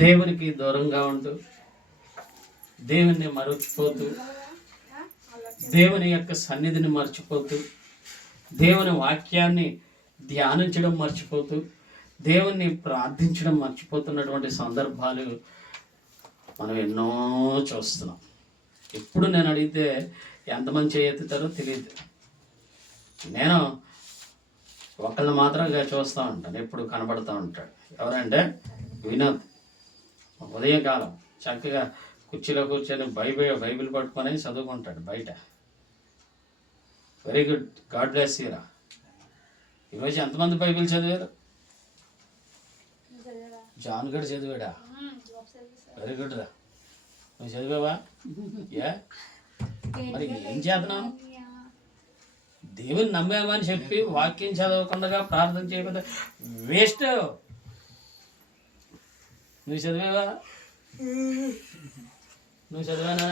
దేవునికి దూరంగా ఉంటూ, దేవుని మరచిపోతూ, దేవుని యొక్క సన్నిధిని మర్చిపోతూ, దేవుని వాక్యాన్ని ధ్యానించడం మర్చిపోతూ, దేవుణ్ణి ప్రార్థించడం మర్చిపోతున్నటువంటి సందర్భాలు మనం ఎన్నో చూస్తున్నాం. ఎప్పుడు నేను అడిగితే ఎంతమంది చేయెత్తుతారో తెలియదు. నేను ఒకళ్ళని మాత్రంగా చూస్తూ ఉంటాను, ఎప్పుడు కనబడుతూ ఉంటాడు. ఎవరంటే వినోద్. ఉదయం కాలం చక్కగా కుర్చీలో కూర్చొని బైబిల్ పట్టుకొని చదువుకుంటాడు బయట. వెరీ గుడ్, గాడ్ బ్లెస్ యూరా. ఈరోజు ఎంతమంది బైబిల్ చదివారు? జాన్ గడ్ చదివాడా? వెరీ గుడ్ రా. నువ్వు చదివావా? మరి ఏం చేస్తున్నావు? దేవుని నమ్మామని చెప్పి వాక్యం చదవకుండా ప్రార్థన చేయకపోతే వేస్ట్. నువ్వు చదివావా? నువ్వు చదివానా?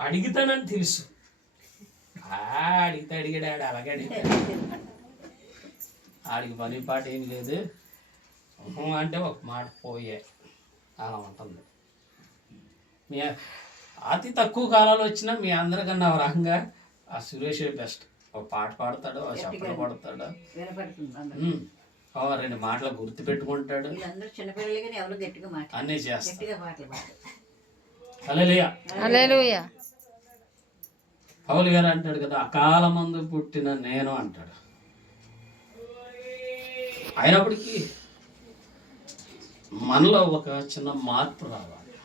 అడుగుతానని తెలుసు. అడిగాడు అలాగే అడిగాడు. ఆడికి పని పాట ఏం లేదు అంటే ఒక మాట పోయే అలా ఉంటుంది. మీ అతి తక్కువ కాలంలో వచ్చినా మీ అందరికన్నా ఒక రకంగా ఆ సురేష్ బెస్ట్. ఒక పాట పాడతాడు, ఒక చెప్పలు పడతాడు, రెండు మాటలు గుర్తు పెట్టుకుంటాడు, అన్నీ చేస్తాడు. హల్లెలూయా. పౌలు గారు అంటాడు కదా, అకాలమందు పుట్టిన నేను అంటాడు. అయినప్పటికీ మనలో ఒక చిన్న మార్పు రావాలి.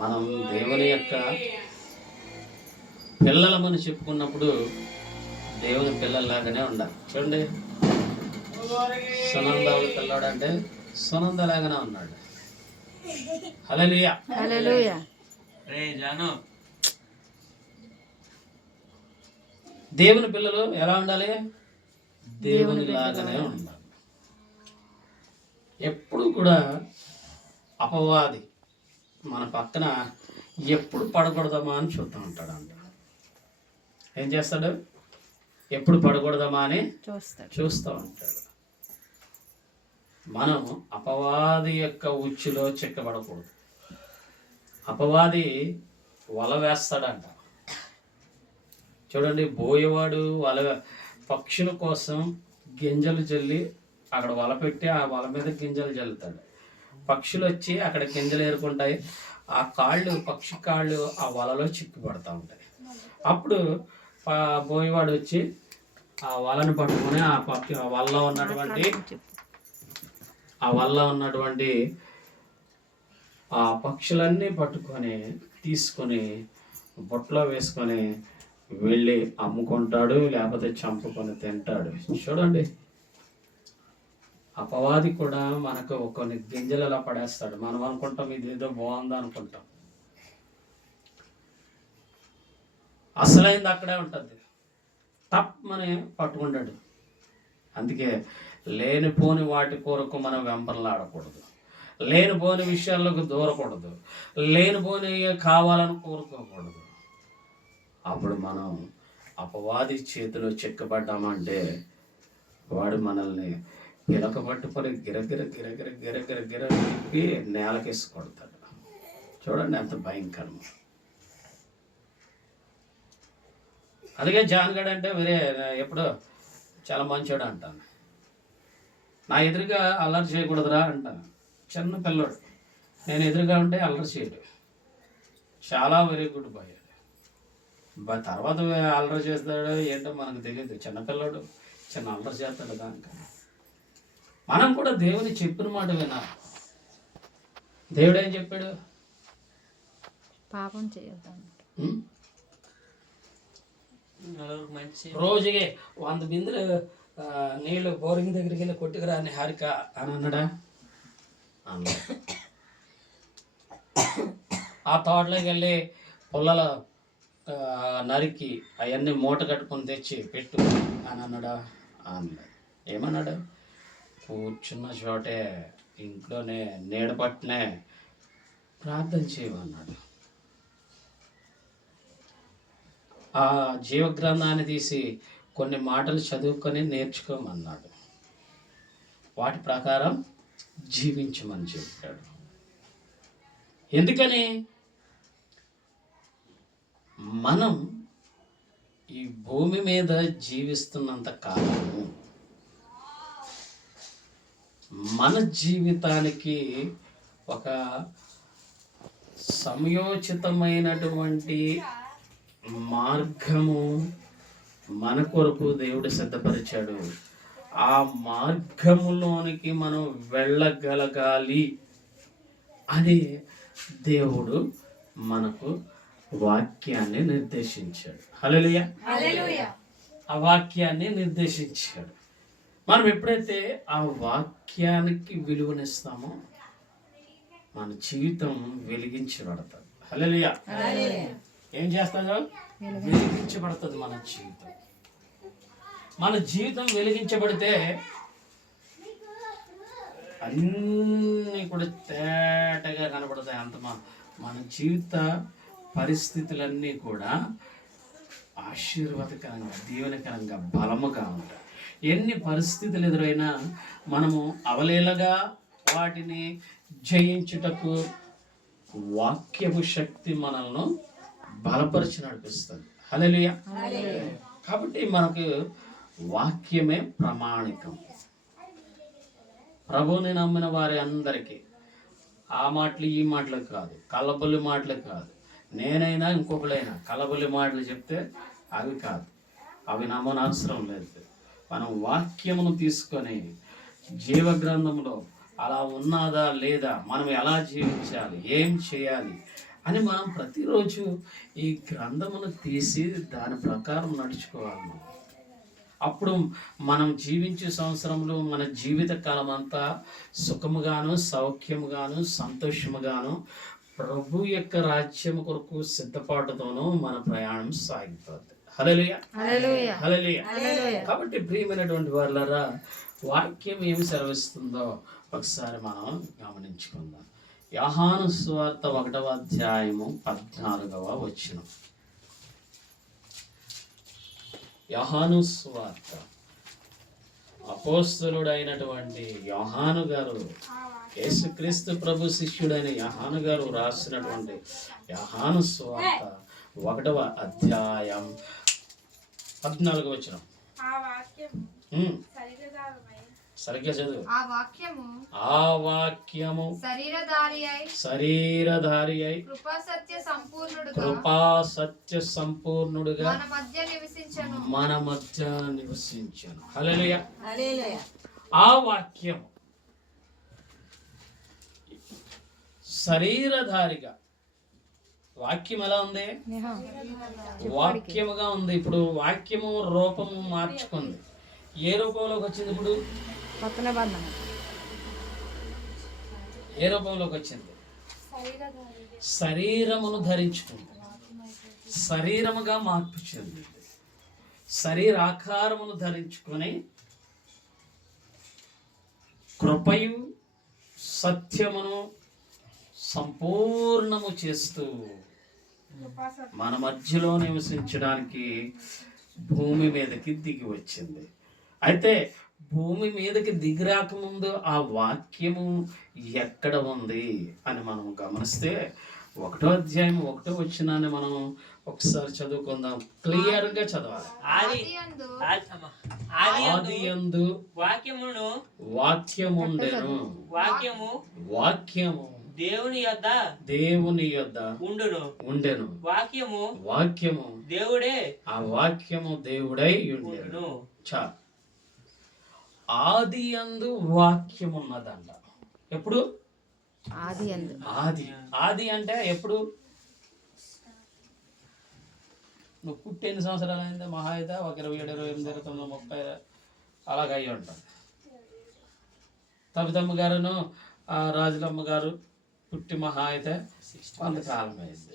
మనం దేవుని యొక్క పిల్లలమని చెప్పుకున్నప్పుడు దేవుని పిల్లల్లాగానే ఉండాలి. చూడండి, సునందాలు పిల్లాడు అంటే సునందలాగానే ఉన్నాడు. హల్లెలూయా. హల్లెలూయా. జాను, దేవుని పిల్లలు ఎలా ఉండాలి? దేవుని లాగానే ఉండాలి. ఎప్పుడు కూడా అపవాది మన పక్కన ఎప్పుడు పడకూడదామా అని చూస్తూ ఉంటాడు. అంట ఏం చేస్తాడు? ఎప్పుడు పడకూడదామా అని చూస్తూ ఉంటాడు. మనం అపవాది యొక్క ఉచ్చులో చిక్కబడకూడదు. అపవాది వల వేస్తాడంట. చూడండి, బోయేవాడు పక్షుల కోసం గింజలు జల్లి అక్కడ వల పెట్టి ఆ వల మీద గింజలు జల్లుతాడు. పక్షులు వచ్చి అక్కడ గింజలు ఏరుకుంటాయి. ఆ కాళ్ళు, పక్షి కాళ్ళు ఆ వలలో చిక్కుపడతా ఉంటాయి. అప్పుడు బోయేవాడు వచ్చి ఆ వలను పట్టుకొని ఆ వలలో ఉన్నటువంటి ఆ పక్షులన్నీ పట్టుకొని తీసుకొని బొట్లో వేసుకొని వెళ్ళి అమ్ముకుంటాడు, లేకపోతే చంపుకొని తింటాడు. చూడండి, అపవాది కూడా మనకు కొన్ని గింజలు అలా పడేస్తాడు. మనం అనుకుంటాం ఇదేదో బాగుంది అనుకుంటాం. అసలైంది అక్కడే ఉంటుంది. తప్పమని పట్టుకుంటాడు. అందుకే లేనిపోని వాటి కొరకు మనం వెంపర్లాడకూడదు, లేనిపోని విషయాలకు దూరకూడదు, లేనిపోని కావాలని కోరుకోకూడదు. అప్పుడు మనం అపవాది చేతిలో చిక్కబడ్డామంటే వాడు మనల్ని పిలక పట్టుకొని గిరగిర గిరగిర గిరగిర గిర తిప్పి నేలకేసి కొడతాడు. చూడండి ఎంత భయంకరం. అందుకే జాన్ గడ్ అంటే ఎప్పుడో చాలా మంచోడు అంటాను. నా ఎదురుగా అల్లరి చేయకూడదురా అంటాను. చిన్న పిల్లోడు, నేను ఎదురుగా ఉంటే అల్లరి చేయడు. చాలా వెరీ గుడ్ బాయ్. తర్వాత అల్లరి చేస్తాడు ఏంటో మనకు తెలియదు. చిన్నపిల్లాడు చిన్న అల్లరి చేస్తాడు. దానికి మనం కూడా దేవుని చెప్పిన మాట వినాలి. దేవుడు ఏం చెప్పాడు? పాపం చేయొద్దు. రోజుకి 100 బిందెలు నీళ్ళు బోరింగ్ దగ్గరికి వెళ్ళి కొట్టుకురా అని హారిక అని అన్నాడా? ఆ తోటలోకి వెళ్ళి పుల్లల నరికి అవన్నీ మూట కట్టుకొని తెచ్చి పెట్టు అని అన్నాడా? అన్నాడు. ఏమన్నాడు? కూర్చున్న చోటే ఇంట్లోనే నీడ పట్టునే ప్రార్థన చేయమన్నాడు. ఆ జీవగ్రంథాన్ని తీసి కొన్ని మాటలు చదువుకొని నేర్చుకోమన్నాడు. వాటి ప్రకారం జీవించమని చెప్పాడు. ఎందుకని? మనం ఈ భూమి మీద జీవిస్తున్నంత కాలము మన జీవితానికి ఒక సమయోచితమైనటువంటి మార్గము మన కొరకు దేవుడు సిద్ధపరిచాడు. ఆ మార్గములోనికి మనం వెళ్ళగలగాలి అని దేవుడు మనకు వాక్యాన్ని నిర్దేశించాడు. హల్లెలూయా. ఆ వాక్యాన్ని నిర్దేశించాడు. మనం ఎప్పుడైతే ఆ వాక్యానికి విలువనిస్తామో మన జీవితం వెలిగించబడుతుంది. హల్లెలూయా. ఏం చేస్తాడో? వెలిగించబడుతుంది మన జీవితం. మన జీవితం వెలిగించబడితే అన్నీ కూడా తేటగా కనబడతాయి. అంత మన జీవిత పరిస్థితులన్నీ కూడా ఆశీర్వాదకరంగా, దీవెనకరంగా, బలముగా ఉంటాయి. ఎన్ని పరిస్థితులు ఎదురైనా మనము అవలీలగా వాటిని జయించుటకు వాక్యపు శక్తి మనల్ని బలపరిచి నడిపిస్తుంది. హల్లెలూయా. కాబట్టి మనకు వాక్యమే ప్రమాణికం. ప్రభువుని నమ్మిన వారి అందరికీ ఆ మాటలు ఈ మాటలు కాదు, కలబొల్లి మాటలు కాదు, నేనైనా ఇంకొకరైనా కలబొల్లి మాటలు చెప్తే అవి కాదు, అవి నమ్మనవసరం లేదు. మనం వాక్యమును తీసుకొని జీవగ్రంథంలో అలా ఉన్నదా లేదా, మనం ఎలా జీవించాలి, ఏం చేయాలి అని మనం ప్రతిరోజు ఈ గ్రంథమును తీసి దాని ప్రకారం నడుచుకోవాలి. అప్పుడు మనం జీవించే సంవత్సరంలో మన జీవిత కాలం అంతా సుఖముగాను, సౌఖ్యముగాను, సంతోషముగాను, ప్రభు యొక్క రాజ్యం కొరకు సిద్ధపాటుతోనూ మన ప్రయాణం సాగిపోతుంది. హల్లెలూయా. హల్లెలూయా. కాబట్టి ప్రియమైనటువంటి వాళ్ళరా, వాక్యం ఏమి సెలవిస్తుందో ఒకసారి మనం గమనించుకుందాం. యోహాను సువార్త 1వ అధ్యాయము 14వ వచనం. యోహాను సువార్త, అపోస్తలుడైనటువంటి యోహాను గారు, యేసుక్రీస్తు ప్రభు శిష్యుడైన యోహాను గారు రాసినటువంటి యోహాను సువార్త 1వ అధ్యాయం 14వ వచనం. సరిగ్గా చదువు. ఆ వాక్యము శరీరధారి అయి కృపా సత్య సంపూర్ణుడుగా మన మధ్య నివసించను. హల్లెలూయా. ఆ వాక్యము శరీరధారిగా, వాక్యం ఎలా ఉంది? వాక్యముగా ఉంది. ఇప్పుడు వాక్యము రూపము మార్చుకుంది. ఏ రూపంలోకి వచ్చింది? ఇప్పుడు ఏ రూపంలోకి వచ్చింది? శరీరమును ధరించుకుంది. శరీరముగా మార్పు చెందింది. శరీరాకారమును ధరించుకొని కృపయు సత్యమును సంపూర్ణము చేస్తూ మన మధ్యలో నివసించడానికి భూమి మీదకి దిగి వచ్చింది. అయితే భూమి మీదకి దిగి రాకముందు ఆ వాక్యము ఎక్కడ ఉంది అని మనం గమనిస్తే 1వ అధ్యాయం 1వ వచనాన్ని మనం ఒకసారి చదువుకుందాం. క్లియర్ గా చదవాలి. ఆదియందు వాక్యముండెను, వాక్యము దేవుని యొద్ద ఉండెను, వాక్యము దేవుడే, ఆ వాక్యము దేవుడై ఉండెను. ఆదియందు వాక్యం ఉన్నదంట. ఎప్పుడు? ఆది అంటే ఎప్పుడు? నువ్వు పుట్టి ఎన్ని సంవత్సరాలు అయింది? మహా అయితే ఒక 27, 28, 29, 30 అలాగ అయ్యి ఉంటారు. తబితమ్మ గారును రాజులమ్మ గారు పుట్టి మహా అయితే కొంతకాలం అయింది.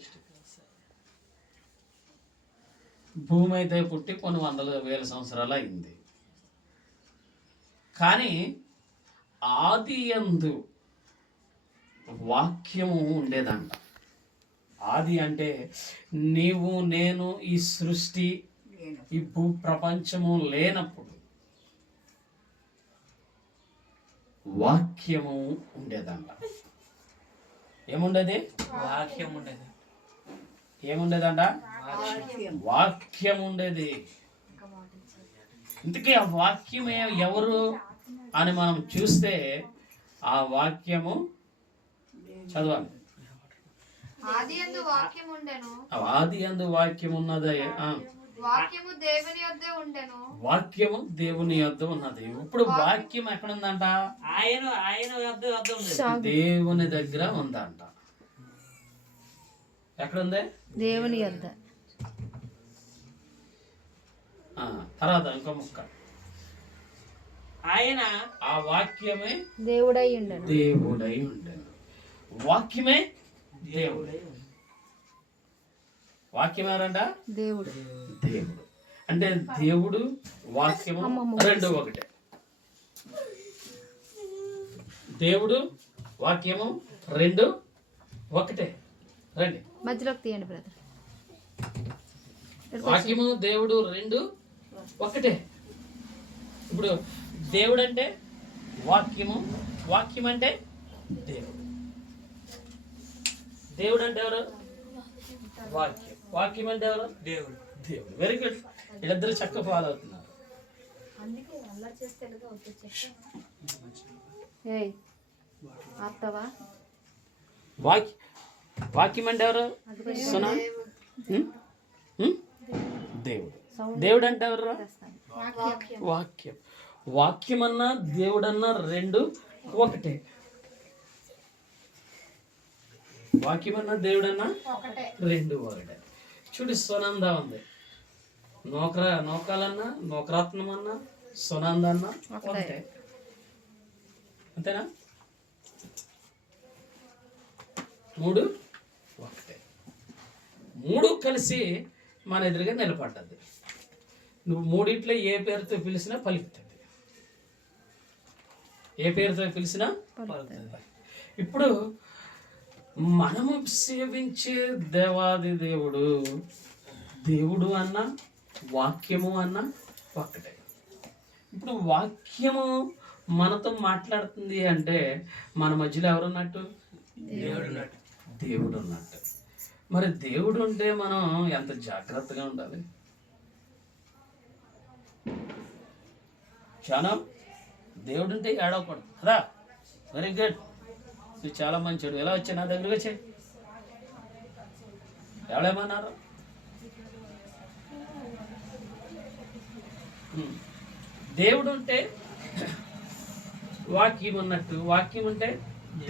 భూమి అయితే పుట్టి కొన్ని 100,000 సంవత్సరాలు అయింది. కానీ ఆదియందు వాక్యము ఉండేదంట. ఆది అంటే నీవు నేను ఈ సృష్టి ఈ భూ ప్రపంచము లేనప్పుడు వాక్యము ఉండేదంట. ఏముండేది? వాక్యం ఉండేది. ఏముండేదంట? వాక్యం ఉండేది. ఇంతకీ ఆ వాక్యమే ఎవరు అని మనం చూస్తే ఆ వాక్యము చదవాలి. ఆదియందు వాక్యం ఉండెను, ఆది యందు వాక్యం ఉన్నది. వాక్యము దేవుని యొద్ద ఉండెను, వాక్యము దేవుని యొద్ద ఉన్నది. ఇప్పుడు వాక్యం ఎక్కడ ఉందంట? ఆయన యొద్ద ఉంది. దేవుని దగ్గర ఉందంట. ఎక్కడుంది? దేవుని యొద్ద. తర్వాత ఇంకో ముక్క, ఆయన ఆ వాక్యమే దేవుడై ఉండెను. దేవుడై ఉండెను. వాక్యమే దేవుడు. వాక్యం ఎవరంట? దేవుడు. దేవుడు అంటే దేవుడు వాక్యము రెండు ఒకటే. దేవుడు వాక్యము రెండు ఒకటే. రండి, మధ్యలోకి తీయండి బ్రదర్. వాక్యము దేవుడు రెండు ఒకటే. ఇప్పుడు దేవుడు అంటే వాక్యము, వాక్యం అంటే దేవుడు. దేవుడు అంటే ఎవరు? వాక్యం. వాక్యం అంటే ఎవరు? దేవుడు. దేవుడు. Very good. వీళ్ళిద్దరు చక్కగా ఫాలో అవుతున్నారు. వాక్యం అంటే ఎవరు? సునా దేవుడు. దేవుడు అంటే ఎవరు? వాక్యం. వాక్యం అన్నా దేవుడన్నా రెండు ఒకటే. వాక్యం అన్నా దేవుడన్నా రెండు ఒకటే. చూడు, సునంద ఉంది. నోకాలన్నా నోకరత్నం అన్నా సునంద అన్నా ఒకటే. అంతేనా? మూడు ఒకటే. మూడు కలిసి మన ఎదురుగా నిలబడ్డది. నువ్వు మూడిట్లో ఏ పేరుతో పిలిచినా పలుకుతుంది. ఏ పేరుతో పిలిచినా పలుకుతుంది. ఇప్పుడు మనము సేవించే దేవాది దేవుడు, దేవుడు అన్న వాక్యము అన్న ఒక్కటే. ఇప్పుడు వాక్యము మనతో మాట్లాడుతుంది అంటే మన మధ్యలో ఎవరున్నట్టు? దేవుడు ఉన్నట్టు. మరి దేవుడు ఉంటే మనం ఎంత జాగ్రత్తగా ఉండాలి. చాలా దేవుడు ఉంటే ఏడవకూడదు కదా. Very good. నువ్వు చాలా మంచివాడు. ఎలా వచ్చా నా దగ్గరకు వచ్చే? ఎవడేమన్నారు? దేవుడు ఉంటే వాక్యం ఉన్నట్టు, వాక్యం ఉంటే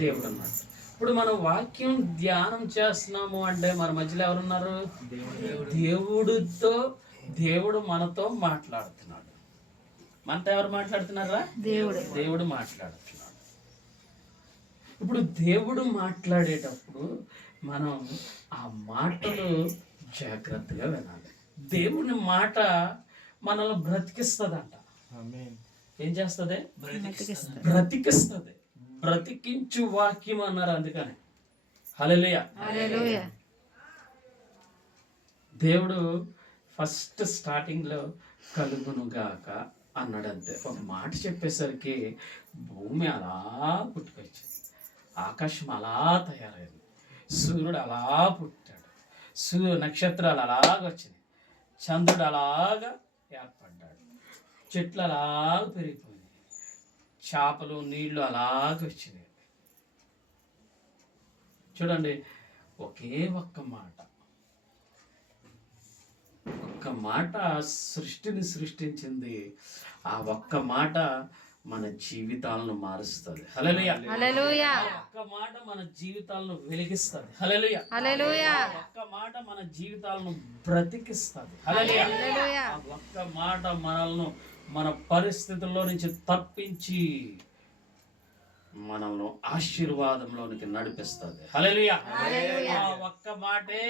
దేవుడు ఉన్నట్టు. ఇప్పుడు మనం వాక్యం ధ్యానం చేస్తున్నాము అంటే మన మధ్యలో ఎవరున్నారు? దేవుడితో. దేవుడు మనతో మాట్లాడుతున్నాడు. మనతో ఎవరు మాట్లాడుతున్నారా? దేవుడు. దేవుడు మాట్లాడుతున్నాడు. ఇప్పుడు దేవుడు మాట్లాడేటప్పుడు మనం ఆ మాటలు జాగ్రత్తగా వినాలి. దేవుని మాట మనల్ని బ్రతికిస్తుందంట. ఏం చేస్తుంది? బ్రతికిస్తుంది. బ్రతికించు వాక్యం అన్నారు. అందుకని హల్లెలూయా. దేవుడు ఫస్ట్ స్టార్టింగ్లో కలుగునుగాక అన్నాడు. అంతే. ఒక మాట చెప్పేసరికి భూమి అలా పుట్టుకొచ్చింది, ఆకాశం అలా తయారైంది, సూర్యుడు అలా పుట్టాడు, నక్షత్రాలు అలాగ వచ్చినాయి, చంద్రుడు అలాగా ఏర్పడ్డాడు, చెట్లు అలాగ పెరిగిపోయినాయి, చేపలు నీళ్లు అలాగ వచ్చినాయి. చూడండి, ఒకే ఒక్క మాట సృష్టిని సృష్టించింది. ఆ ఒక్క మాట మన జీవితాలను మారుస్తుంది. హల్లెలూయా. ఒక్క మాట మన జీవితాలను వెలిగిస్తుంది. హల్లెలూయా. ఒక్క మాట మన జీవితాలను బ్రతికిస్తుంది. హల్లెలూయా. ఒక్క మాట మనల్ని మన పరిస్థితుల్లో నుంచి తప్పించి మనల్ని ఆశీర్వాదంలోనికి నడిపిస్తుంది. హల్లెలూయా. ఒక్క మాటే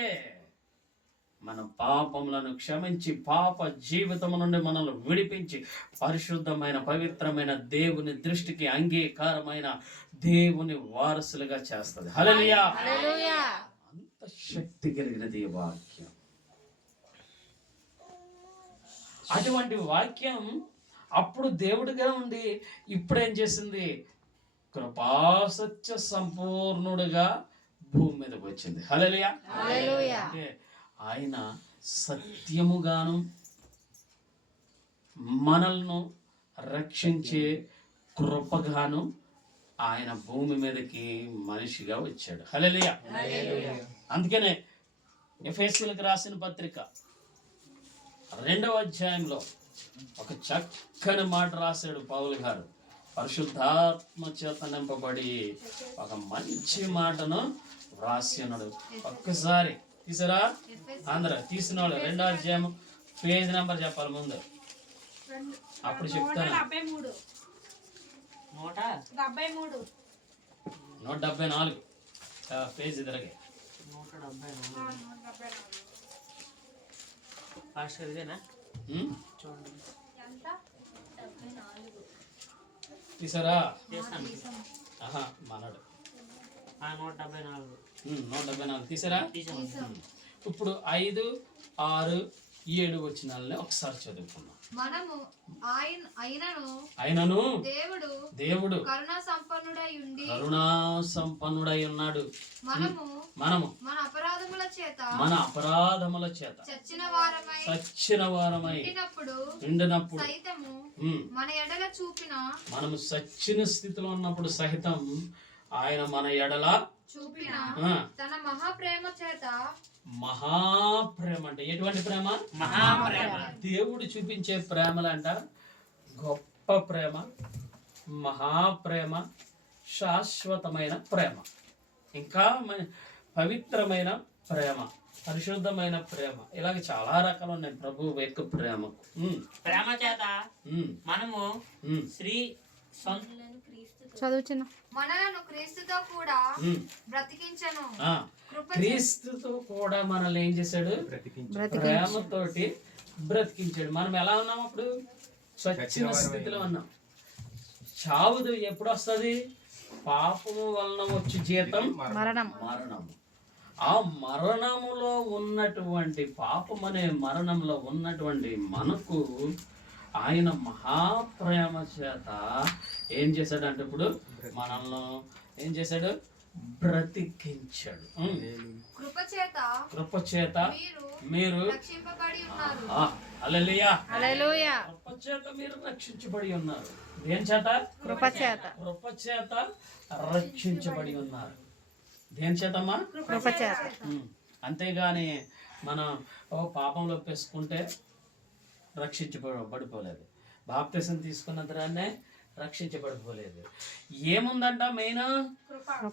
మన పాపములను క్షమించి పాప జీవితము నుండి మనల్ని విడిపించి పరిశుద్ధమైన పవిత్రమైన దేవుని దృష్టికి అంగీకారమైన దేవుని వారసులుగా చేస్తుంది. హల్లెలూయా. అంత శక్తి కలిగినది ఈ వాక్యం. అటువంటి వాక్యం అప్పుడు దేవుడిగా ఉండి ఇప్పుడు ఏం చేసింది? కృపాసత్య సంపూర్ణుడుగా భూమి మీదకి వచ్చింది. హల్లెలూయా. హల్లెలూయా. అంటే ఆయన సత్యముగాను మనల్ని రక్షించే కృపగాను ఆయన భూమి మీదకి మనిషిగా వచ్చాడు. హల్లెలూయా. అందుకనే ఎఫెసీయులకు రాసిన పత్రిక 2వ అధ్యాయంలో ఒక చక్కని మాట రాశాడు పౌలు గారు. పరిశుద్ధాత్మ చేత నింపబడి ఒక మంచి మాటను రాసి ఉన్నాడు. ఒక్కసారి తీసారా అందరూ? తీసిన వాళ్ళు 2వ అధ్యాయం పేజ్ నెంబర్ చెప్పాలి ముందు, అప్పుడు చెప్తాను. 174 పేజ్ తిరగే. 174 పాస్టర్ ఇదేనా? చూడండి తీసారా? చేస్తాను. మనడు 174 174 తీసారా? తీసాను. ఇప్పుడు 5, 6, 7 వచనాలని ఒకసారి చదువుకున్నాం. మనము ఆయనను దేవుడు కరుణా సంపన్నుడై ఉన్నాడు. మనము మన అపరాధముల చేత చచ్చిన వారమై ఉండినప్పుడు మన ఎడల చూపిన మనము సచ్చిన స్థితిలో ఉన్నప్పుడు సహితం ఆయన మన ఎడల చూపిన తన మహాప్రేమ అంటే ఎటువంటి ప్రేమ? మహాప్రేమ. దేవుడు చూపించే ప్రేమలంట గొప్ప ప్రేమ, మహాప్రేమ, శాశ్వతమైన ప్రేమ, ఇంకా పవిత్రమైన ప్రేమ, పరిశుద్ధమైన ప్రేమ, ఇలాగ చాలా రకాలు ఉన్నాయి ప్రభు యొక్క ప్రేమకు. ప్రేమ చేత మనము చదువుచున్న మనలను క్రీస్తుతో కూడా బ్రతికించను. క్రీస్తుతో కూడా మనల్ని ఏం చేశాడు? ప్రేమతోటి బ్రతికించాడు. మనం ఎలా ఉన్నాం అప్పుడు? స్వచ్ఛమైన స్థితిలో ఉన్నాం. చావుదు ఎప్పుడు వస్తుంది? పాపము వలన వచ్చి జీతం మరణము. ఆ మరణములో ఉన్నటువంటి పాపం అనే మరణంలో ఉన్నటువంటి మనకు ఆయన మహాప్రేమ చేత ఏం చేశాడు అంటే ఇప్పుడు మనల్ని ఏం చేశాడు? బ్రతికించాడు. కృపచేత మీరు హల్లెలూయా కృపచేత మీరు రక్షించబడి ఉన్నారు. దేని చేత? కృపచేత రక్షించబడి ఉన్నారు. దేని చేతమ్మా? కృపచేత. అంతేగాని మనం పాపంలో ఒప్పేసుకుంటే రక్షించబడిపోలేదు. బాప్తిసం తీసుకున్న తరాన్నే రక్షించబడిపోలేదు. ఏముందంట? మెయిన్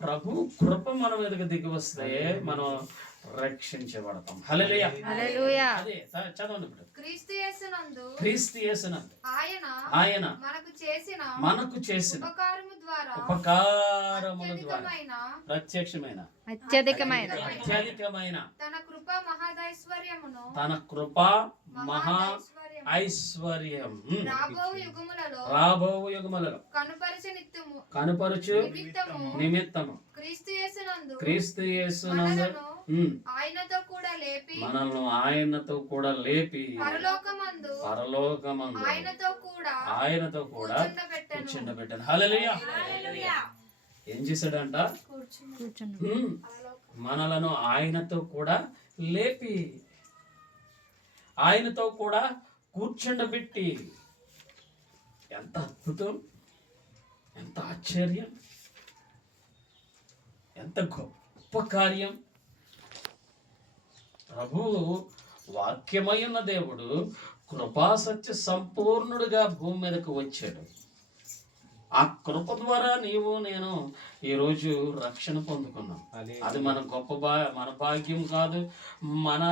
ప్రభు కృప మన మీదకి దిగి వస్తే మనం రక్షించబడతాం. హల్లెలూయా. అదే చదవండి ఇప్పుడు. క్రీస్తు యేసునందు ఆయన మనకు చేసిన ఉపకారముల ద్వారా ప్రత్యక్షమైన అత్యధికమైన తన కృప మహా ఐశ్వర్యం రాబో యుగములలో కనుపరుచు నిమిత్తము క్రీస్తు యేసునందు ఆయనతో కూడా లేపి పరలోకమందు ఆయనతో కూడా కూర్చుండబెట్టాను. హల్లెలూయా. ఏం చేశాడంట? మనలను ఆయనతో కూడా లేపి ఆయనతో కూడా కూర్చుండబెట్టి. ఎంత అద్భుతం, ఎంత ఆశ్చర్యం, ఎంత గొప్ప కార్యం. ప్రభువు వాక్యమై ఉన్న దేవుడు కృపాసత్య సంపూర్ణుడిగా భూమి మీదకు వచ్చాడు. ఆ కృప ద్వారా నీవు నేను ఈరోజు రక్షణ పొందుకున్నాం. అది మన మన భాగ్యం కాదు, మన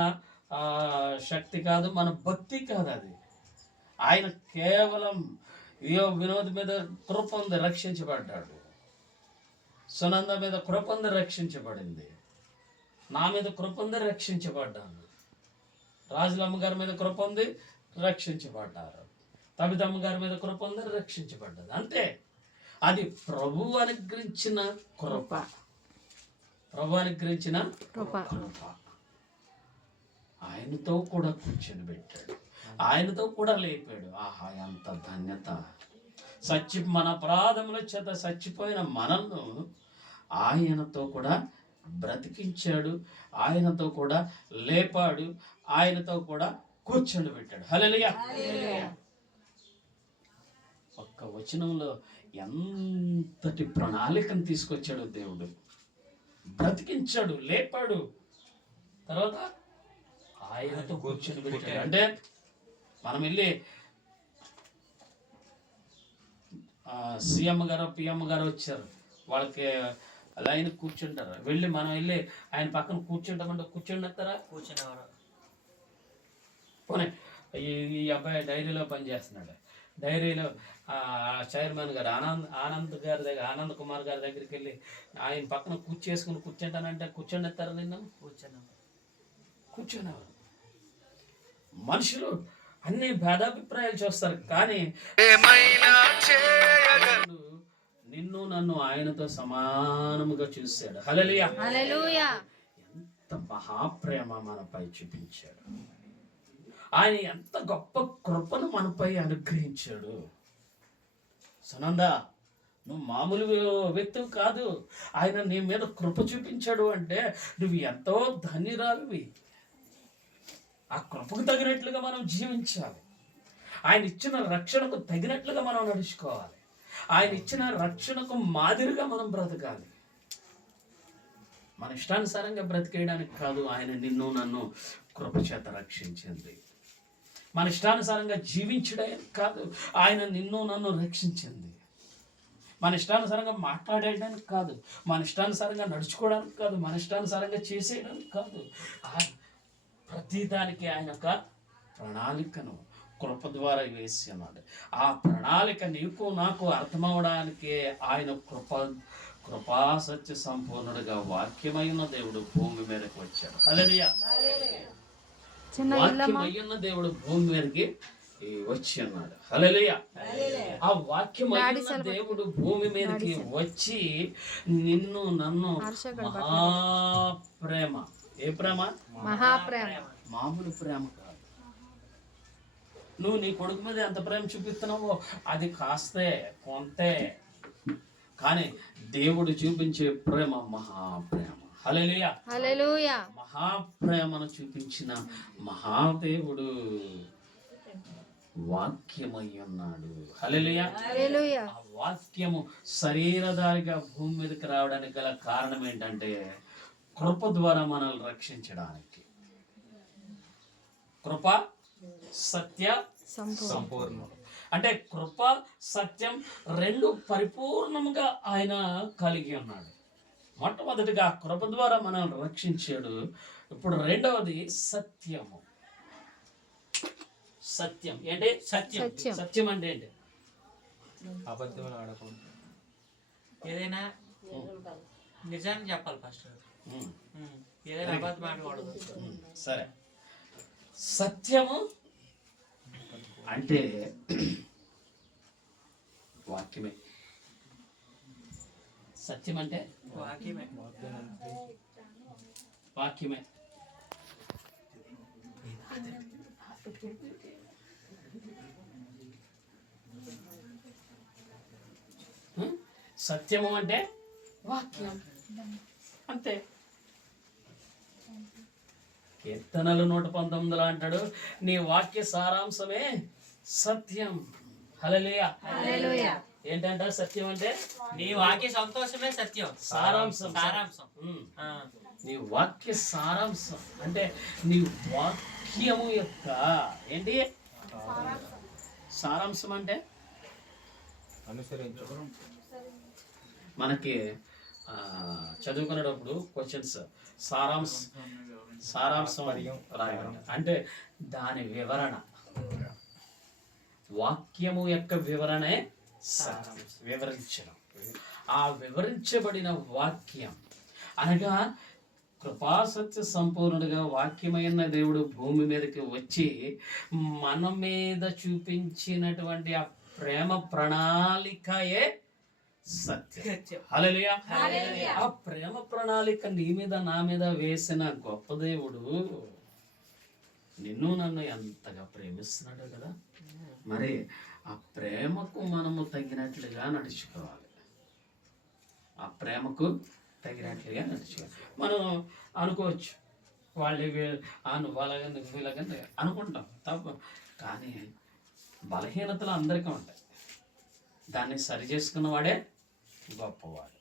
శక్తి కాదు, మన భక్తి కాదు. అది ఆయన కేవలం వినోద్ మీద కృప ఉంది, రక్షించబడ్డాడు. సునంద మీద కృప ఉంది, రక్షించబడింది. నా మీద కృప ఉంది, రక్షించబడ్డాను. రాజులమ్మ గారి మీద కృప ఉంది, రక్షించబడ్డారు. తబితమ్మ గారి మీద కృప ఉంది, రక్షించబడ్డది. అంతే. అది ప్రభు అనుగ్రహించిన కృప. ప్రభు అనుగ్రహించిన కృప. ఆయనతో కూడా కూర్చొని పెట్టాడు, ఆయనతో కూడా లేపాడు. ఆహా, ఎంత ధన్యత! మన అపరాధముల చేత చచ్చిపోయిన మనల్ని ఆయనతో కూడా బ్రతికించాడు, ఆయనతో కూడా లేపాడు, ఆయనతో కూడా కూర్చోబెట్టాడు. హల్లెలూయా. ఒక్క వచనంలో ఎంతటి ప్రణాళికను తీసుకొచ్చాడు దేవుడు. బ్రతికించాడు, లేపాడు, తర్వాత ఆయనతో కూర్చొని పెట్టాడు. అంటే మనం వెళ్ళి సీఎం గారు పిఎం గారు వచ్చారు, వాళ్ళకి లైన్ కూర్చుంటారు, వెళ్ళి మనం వెళ్ళి ఆయన పక్కన కూర్చుంటామంటే కూర్చుంటారా? కూర్చునేవారు. పోనీ ఈ అబ్బాయి డైరీలో పనిచేస్తున్నాడు, డైరీలో చైర్మన్ గారు ఆనంద్ కుమార్ గారి దగ్గరికి వెళ్ళి ఆయన పక్కన కూర్చేసుకుని కూర్చుంటానంటే కూర్చొనిస్తారా? నిన్ను కూర్చునేవారు. మనుషులు అన్ని భేదాభిప్రాయాలు చూస్తారు, కానీ నిన్ను నన్ను ఆయనతో సమానముగా చూశాడు. హల్లెలూయా. హల్లెలూయా. ఎంత మహాప్రేమ మనపై చూపించాడు, ఆయన ఎంత గొప్ప కృపను మనపై అనుగ్రహించాడు. సునంద, నువ్వు మామూలు వ్యక్తివి కాదు. ఆయన నీ మీద కృప చూపించాడు అంటే నువ్వు ఎంతో ధన్యురాలివి. ఆ కృపకు తగినట్లుగా మనం జీవించాలి, ఆయన ఇచ్చిన రక్షణకు తగినట్లుగా మనం నడుచుకోవాలి, ఆయన ఇచ్చిన రక్షణకు మాదిరిగా మనం బ్రతకాలి. మన ఇష్టానుసారంగా బ్రతికేయడానికి కాదు ఆయన నిన్ను నన్ను కృప చేత రక్షించింది. మన ఇష్టానుసారంగా జీవించడానికి కాదు ఆయన నిన్ను నన్ను రక్షించింది. మన ఇష్టానుసారంగా మాట్లాడేయడానికి కాదు, మన ఇష్టానుసారంగా నడుచుకోవడానికి కాదు, మన ఇష్టానుసారంగా చేసేయడానికి కాదు. ప్రతిదానికి ఆయన ఒక ప్రణాళికను కృప ద్వారా వేసి ఉన్నాడు. ఆ ప్రణాళిక నీకు నాకు అర్థమవడానికి ఆయన కృపాసత్య సంపూర్ణుడిగా వాక్యమైన దేవుడు భూమి మీదకి వచ్చాడు. హల్లెలూయా. వాక్యమయ్యున్న దేవుడు భూమి మీదకి వచ్చి ఉన్నాడు. హల్లెలూయా. ఆ వాక్యమయ్యున్న దేవుడు భూమి మీదకి వచ్చి నిన్ను నన్ను మహాప్రేమ, ఏ ప్రేమ? మహాప్రేమ. మామూలు ప్రేమ కాదు. నువ్వు నీ కొడుకు మీద ఎంత ప్రేమ చూపిస్తున్నావో అది కాస్తే కొంతే, కానీ దేవుడు చూపించే ప్రేమ మహాప్రేమ. హల్లెలూయా. హల్లెలూయా. మహాప్రేమను చూపించిన మహాదేవుడు వాక్యమై ఉన్నాడు. హల్లెలూయా. హల్లెలూయా. ఆ వాక్యము శరీరధారిగా భూమి మీదకి రావడానికి గల కారణం ఏంటంటే కృప ద్వారా మనల్ని రక్షించడానికి. కృప సత్య సంపూర్ణం అంటే కృప సత్యం రెండు పరిపూర్ణముగా ఆయన కలిగి ఉన్నాడు. మొట్టమొదటిగా కృప ద్వారా మనల్ని రక్షించాడు. ఇప్పుడు రెండవది సత్యము. సత్యం ఏంటి? సత్యం. సత్యం అంటే ఏంటి? అబద్ధం ఆడకూడదు, ఏదైనా నిజాన్ని చెప్పాలి ఫస్ట్. ఏదైనా అబద్ధం ఆడకూడదు. సరే, సత్యము అంటే వాక్యమే. సత్యం అంటే వాక్యమే. వాక్యమే. సత్యము అంటే వాక్యం అంతే. కీర్తనలు 119 అంటాడు, నీ వాక్య సారాంశమే సత్యం. హల్లెలూయా. హల్లెలూయా. ఏంటంటే సత్యం అంటే నీ వాక్య సంతోషమే సత్యం. సారాంశం. సారాంశం. నీ వాక్య సారాంశం అంటే నీ వాక్యము యొక్క ఏంటి సారాంశం అంటే అనుసరించడం. మనకి చదువుకునేటప్పుడు క్వశ్చన్స్ సారాంశం రాయాలి అంటే దాని వివరణ. వాక్యము యొక్క వివరణే వివరించడం. ఆ వివరించబడిన వాక్యం అనగా కృపాసత్య సంపూర్ణుడిగా వాక్యమైన దేవుడు భూమి మీదకి వచ్చి మన మీద చూపించినటువంటి ఆ ప్రేమ ప్రణాళికయే సత్యం. హల్లెలూయా. ఆ ప్రేమ ప్రణాళిక నీ మీద నా మీద వేసిన గొప్ప దేవుడు నిన్ను నన్ను ఎంతగా ప్రేమిస్తున్నాడు కదా. మరి ఆ ప్రేమకు మనము తగినట్లుగా నడుచుకోవాలి. ఆ ప్రేమకు తగినట్లుగా నడుచుకోవాలి. మనం అనుకోవచ్చు వాళ్ళు నువ్వు అలాగే నువ్వు ఇలాగని అనుకుంటాం తప్ప. కానీ బలహీనతలు అందరికీ ఉంటాయి. దాన్ని సరి చేసుకున్నవాడే గొప్పవాడు.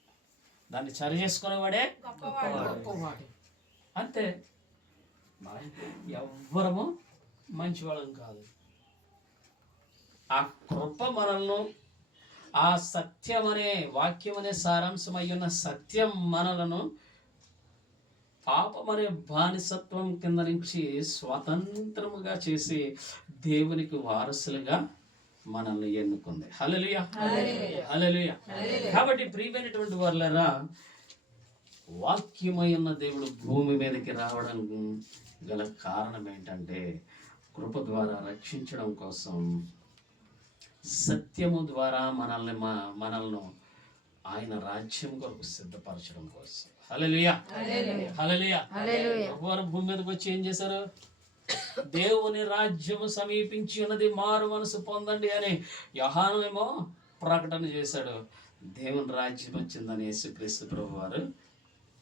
దాన్ని సరి చేసుకునేవాడే గొప్పవాడు. అంతే. ఎవ్వరము మంచివాళ్ళం కాదు. ఆ కృప మనల్ని, ఆ సత్యం అనే వాక్యం అనే సారాంశమై ఉన్న సత్యం మనలను పాపం అనే బానిసత్వం కింద నుంచి స్వతంత్రముగా చేసి దేవునికి వారసులుగా మనల్ని ఎన్నుకుంది. హల్లెలూయా, హల్లెలూయా. కాబట్టి ప్రియమైనటువంటి వారులారా, వాక్యమై ఉన్న దేవుడు భూమి మీదకి రావడం గల కారణం ఏంటంటే కృప ద్వారా రక్షించడం కోసం, సత్యము ద్వారా మనల్ని ఆయన రాజ్యం కొరకు సిద్ధపరచడం కోసం. హల్లెలూయా, హల్లెలూయా. ప్రభువారు భూమి మీదకి వచ్చి ఏం చేశారు? దేవుని రాజ్యము సమీపించి ఉన్నది, మారు మనసు పొందండి అని యోహాను ఏమో ప్రకటన చేశాడు. దేవుని రాజ్యం వచ్చిందని యేసుక్రీస్తు ప్రభువారు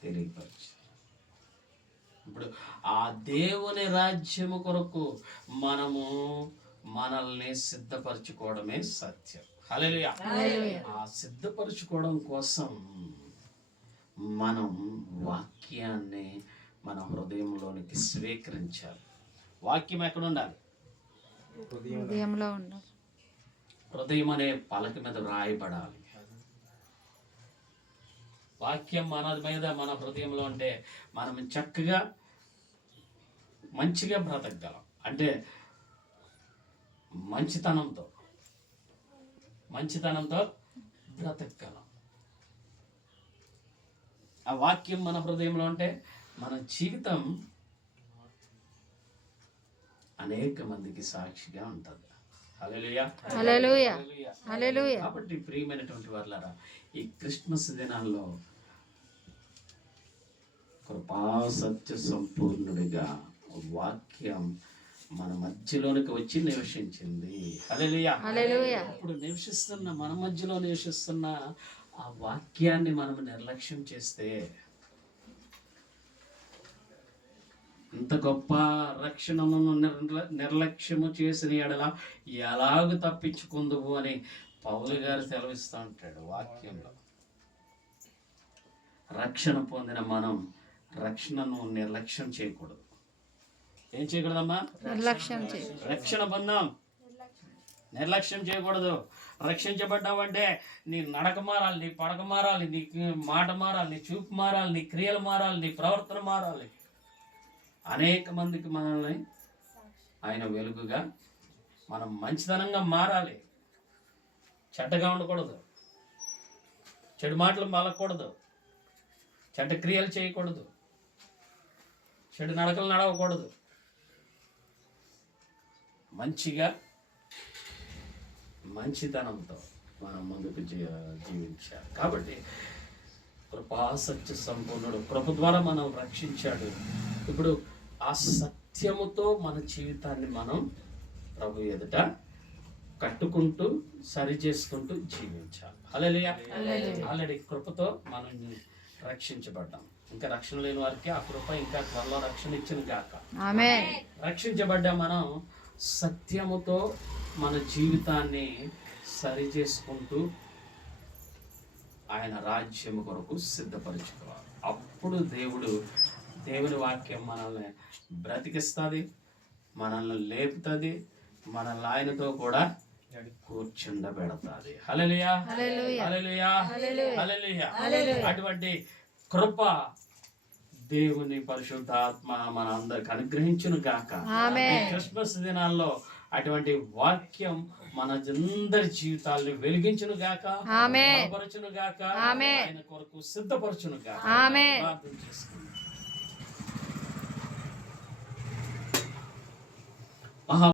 తెలియపరిచారు. ఇప్పుడు ఆ దేవుని రాజ్యము కొరకు మనల్ని సిద్ధపరచుకోవడమే సత్యం. హల్లెలూయా. ఆ సిద్ధపరచుకోవడం కోసం మనం వాక్యాన్ని మన హృదయంలోనికి స్వీకరించాలి. వాక్యం ఎక్కడ ఉండాలి? హృదయంలో ఉండాలి. హృదయం అనే పలక మీద రాయబడాలి. వాక్యం మన మీద, మన హృదయంలో ఉంటే మనం చక్కగా మంచిగా బ్రతకగలం. అంటే మంచితనంతో బ్రతకగలం. ఆ వాక్యం మన హృదయంలో ఉంటే మన జీవితం అనేక మందికి సాక్షిగా ఉంటుంది. హల్లెలూయా, హల్లెలూయా, హల్లెలూయా. హల్లెలూయా. కాబట్టి ప్రియమైనటువంటి వారులారా, ఈ క్రిస్మస్ దినాల్లో కృపా సత్య సంపూర్ణుడిగా వాక్యం మన మధ్యలోనికి వచ్చి నివసించింది. హల్లెలూయా, హల్లెలూయా. ఇప్పుడు మన మధ్యలో నివసిస్తున్న ఆ వాక్యాన్ని మనం నిర్లక్ష్యం చేస్తే, ఇంత గొప్ప రక్షణను నిర్లక్ష్యము చేసిన ఎడల ఎలాగూ తప్పించుకుందువు అని పౌలు గారు సెలవిస్తూ ఉంటాడు వాక్యంలో. రక్షణ పొందిన మనం రక్షణను నిర్లక్ష్యం చేయకూడదు. ఏం చేయకూడదమ్మా? రక్షణ పొందాం, నిర్లక్ష్యం చేయకూడదు. రక్షించబడ్డావంటే నీ నడక మారాలి, నీ పడక మారాలి, నీ మాట మారాలి, నీ చూపు మారాలి, నీ క్రియలు మారాలి, నీ ప్రవర్తన మారాలి. అనేక మందికి మనల్ని ఆయన వెలుగుగా, మనం మంచితనంగా మారాలి. చెడ్డగా ఉండకూడదు, చెడు మాటలు పలకూడదు, చెడ్డ క్రియలు చేయకూడదు, చెడు నడకలు నడవకూడదు. మంచిగా మంచితనంతో మనం ముందుకు జీవించాలి. కాబట్టి కృపా సత్య సంపూర్ణుడు కృప ద్వారా మనం రక్షించాడు. ఇప్పుడు ఆ సత్యముతో మన జీవితాన్ని మనం ప్రభు ఎదుట కట్టుకుంటూ సరి చేసుకుంటూ జీవించాలి. హల్లెలూయా. ఆల్రెడీ కృపతో మనం రక్షించబడ్డాం. ఇంకా రక్షణ లేని వారికి ఆ కృప ఇంకా త్వరలో రక్షణ ఇచ్చిన గాక. ఆమేన్. రక్షించబడ్డా మనం సత్యముతో మన జీవితాన్ని సరి చేసుకుంటూ ఆయన రాజ్యము కొరకు సిద్ధపరచుకోవాలి. అప్పుడు దేవుని వాక్యం మనల్ని బ్రతికిస్తుంది, మనల్ని లేపుతుంది, మనల్ని ఆయనతో కూడా కూర్చుండబెడతాది. హల్లెలూయా, హల్లెలూయా, హల్లెలూయా. అటువంటి కృప దేవుని పరిశుద్ధాత్మ మన అందరికి అనుగ్రహించును గాక. క్రిస్మస్ దినాల్లో అటువంటి వాక్యం మన అందరి జీవితాలను వెలిగించును గాక, బలపరచును గాక, ఆయన కొరకు సిద్ధపరచును గాక. ప్రార్థన చేసుకుందాం.